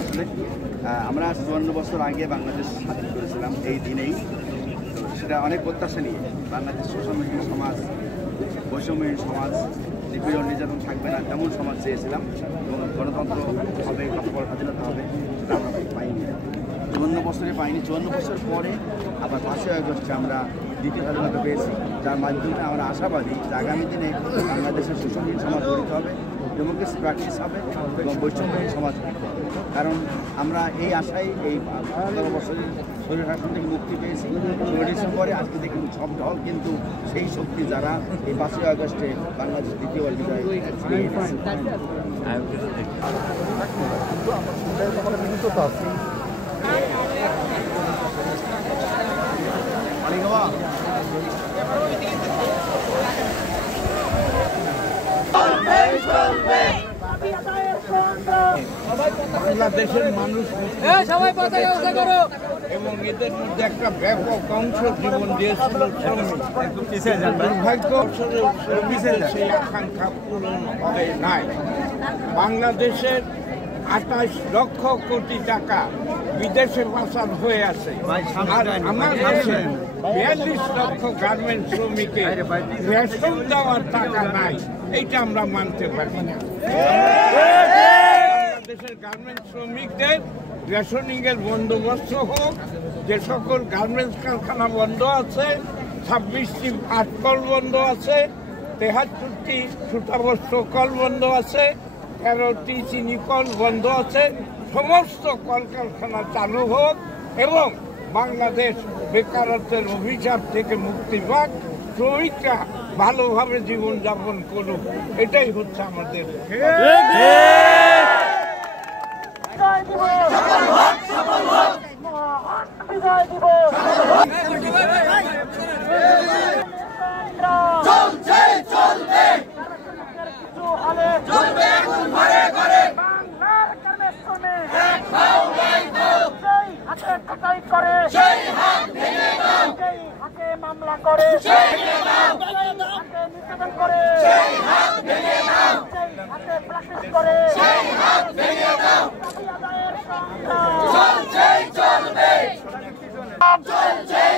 আসলে আমরা 54 বছর আগে বাংলাদেশ স্বাধীন করেছিলাম এই দিনেই। সেটা অনেক প্রত্যাশা নিয়ে বাংলাদেশ শোষণহীন সমাজ, বৈষম্যহীন সমাজ, নিপীড়ন নির্যাতন থাকবে না তেমন সমাজ চেয়েছিলাম এবং গণতন্ত্র হবে, সকল স্বাধীনতা হবে, সেটা আমরা পাইনি। 54 বছরে পাইনি। 54 বছর পরে আবার 5ই আগস্টে আমরা দ্বিতীয় স্বাধীনতা পেয়েছি, যার মাধ্যমে আমরা আশাবাদী যে আগামী দিনে বাংলাদেশের শোষণহীন সমাজ গঠিত হবে, ডেমোক্রেসি প্র্যাকটিস হবে এবং বৈষম্যহীন সমাজ গঠিত হবে। কারণ আমরা এই আশায় এই 15 বছরের শরীর শাসন থেকে মুক্তি পেয়েছি। 16 ডিসেম্বরে আজকে দেখুন সব ঢল কিন্তু সেই শক্তি যারা এই 5ই আগস্টে বাংলাদেশ দ্বিতীয়বার বিজয় বাংলাদেশের মানুষ এবং এদের মধ্যে একটা ব্যাপক অংশ জীবন দিয়েছিল দুর্ভাগ্য সেই আকাঙ্ক্ষা পূরণ হয় নাই। বাংলাদেশের 28 লক্ষ কোটি টাকা বিদেশে পাচার হয়ে আছে, আর আমার দেশে 42 লক্ষ গার্মেন্ট শ্রমিকের রেশন দেওয়ার টাকা নাই। এইটা আমরা মানতে পারি না। বাংলাদেশের গার্মেন্ট শ্রমিকদের রেশনিং এর বন্দোবস্ত হোক। যে সকল গার্মেন্টস কারখানা বন্ধ আছে, 26টি পাটকল বন্ধ আছে, 73টি সুতাবস্ত্র কল বন্ধ আছে, 13টি চিনি কল বন্ধ আছে, সমস্ত কলকারখানা চালু হোক এবং বাংলাদেশ বেকারত্বের অভিশাপ থেকে মুক্তি পাক, শ্রমিকরা ভালোভাবে জীবনযাপন করুক, এটাই হচ্ছে আমাদের। মামলা করে নির্যাতন করে হাতে প্র্যাকটিস করে চলছে